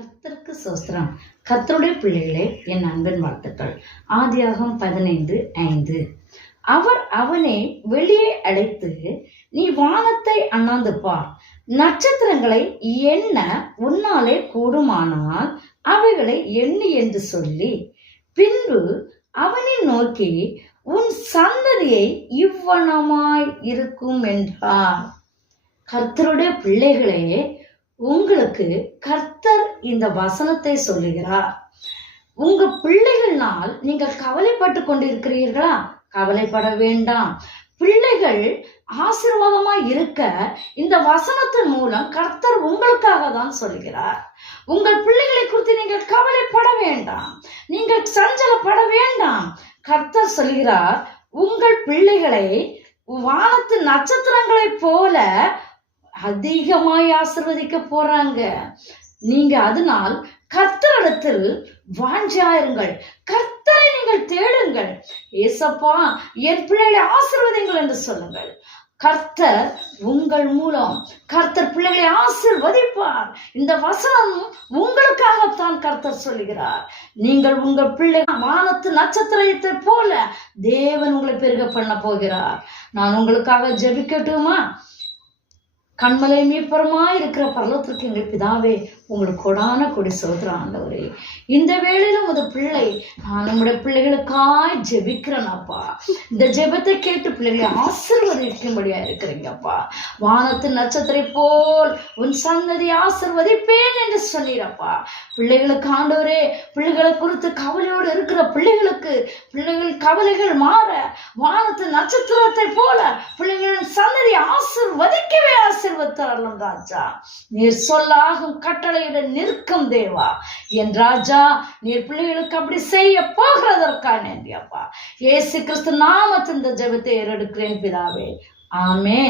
கர்த்தருக்கு சோஸ்திரம். கர்த்தருடைய பிள்ளைகளே, என் அன்பின் வாழ்த்துக்கள். ஆதியாகமம் 15:5. அவர் அவனை வெளியே அழைத்து, நீ வானத்தை அண்ணாந்து பார், நட்சத்திரங்களை எண்ண உன்னாலே கூடுமானால் அவைகளை எண்ணு என்று சொல்லி, பின்பு அவனை நோக்கி, உன் சந்ததியை இவ்வனமாய் இருக்கும் என்றார். கர்த்தருடைய பிள்ளைகளே, உங்களுக்கு கர்த்தர் இந்த வசனத்தை சொல்லுகிறார். உங்க பிள்ளைகள்னால் நீங்கள் கவலைப்பட்டு கொண்டிருக்கிறீர்களா? கவலைப்பட வேண்டாம். பிள்ளைகள் ஆசீர்வாதமா இருக்க இந்த வசனத்தின் மூலம் கர்த்தர் உங்களுக்காக தான் சொல்கிறார். உங்கள் பிள்ளைகளை குறித்து நீங்கள் கவலைப்பட வேண்டாம், நீங்கள் சஞ்சலப்பட வேண்டாம். கர்த்தர் சொல்கிறார், உங்கள் பிள்ளைகளை வானத்து நட்சத்திரங்களை போல அதிகமாய் ஆசீர்வதிக்க போறாங்க. நீங்க அதனால் கர்த்தரிடத்தில் வாஞ்சாயிருங்கள், கர்த்தரை நீங்கள் தேடுங்கள். ஏசப்பா, என் பிள்ளைகளை ஆசீர்வதிங்கள் என்று சொல்லுங்கள். கர்த்தர் உங்கள் மூலம் கர்த்தர் பிள்ளைகளை ஆசீர்வதிப்பார். இந்த வசனம் உங்களுக்காகத்தான் கர்த்தர் சொல்லுகிறார். நீங்கள் உங்கள் பிள்ளை வானத்து நட்சத்திரத்தை போல தேவன் உங்களை பெருக பண்ண போகிறார். நான் உங்களுக்காக ஜெபிக்கட்டுமா? கண்மலை மீட்பரமா இருக்கிற பரலோகத்திற்கு எங்கள் பிதாவே, உங்களுக்கு கொடான கொடி சோதரம் ஆண்டவரே. இந்த வேளையிலும் ஒரு பிள்ளை, நான் நம்முடைய பிள்ளைகளுக்காய் ஜெபிக்கிறேனப்பா. இந்த ஜெபத்தை கேட்டு பிள்ளைகளை ஆசீர்வதிக்கும்படியா இருக்கிறீங்கப்பா. வானத்து நட்சத்திரம் போல் உன் சந்ததி ஆசீர்வதிப்பேன் என்று சொன்னீரப்பா. பிள்ளைகளுக்கு ஆண்டவரே, பிள்ளைகளை குறித்து கவலையோடு இருக்கிற பிள்ளைகளுக்கு பிள்ளைகள் கவலைகள் மாற, வானத்து நட்சத்திரத்தை போல பிள்ளைகளின் சந்ததி ஆசீர்வதிக்கவே ஆசீர்வதித்தாரலாம் ராஜா. நீர் சொல்லாகும் கட்டளையுடன் நிற்கும் தேவா. என் ராஜா, நீர் பிள்ளைகளுக்கு அப்படி செய்ய போகிறதற்காக நன்றி அப்பா. இயேசு கிறிஸ்து நாமத்தின் இந்த ஜெபத்தை ஏறெடுக்கிறேன் பிதாவே. ஆமென்.